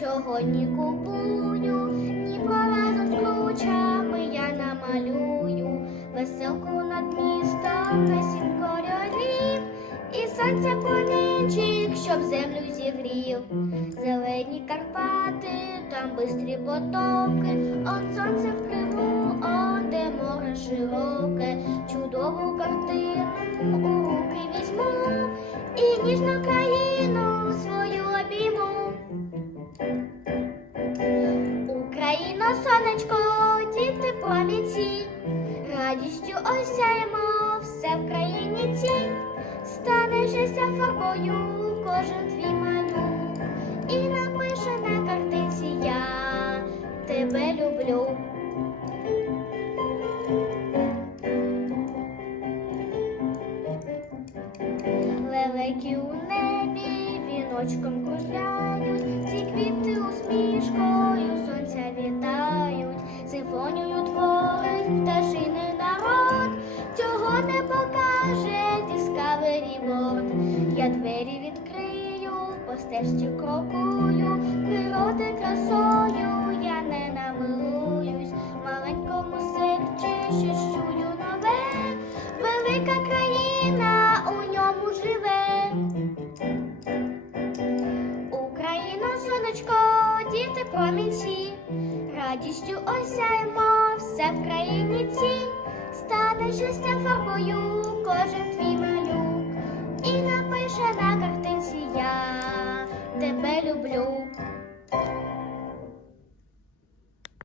сьогодні купую, Дніпро разом з кручами я намалюю, веселку над містом на сім кольорів, і сонце промінчик, щоб землю зігрів. Зелені Карпати, там бистрі потоки, он сонце в Україно, сонечко, діти промінці, радістю осяємо все в країні цій, стане щастя фарбою кожен твій малюк, і напише на картинці я тебе люблю. Лелеки у небі віночком кружляють, ці квіти усмішкою симфонію творить пташиний народ, цього не покаже Discovery World. Я двері відкрию, по стежці крокую, природи красою я не намилуюсь, маленькому серці щось чую нове, велика країна у ньому живе. Україно, сонечко, діти промінці, радістю осяємо все в країні цій, стане щастя фарбою кожен твій малюк, і напише на картинці я тебе люблю.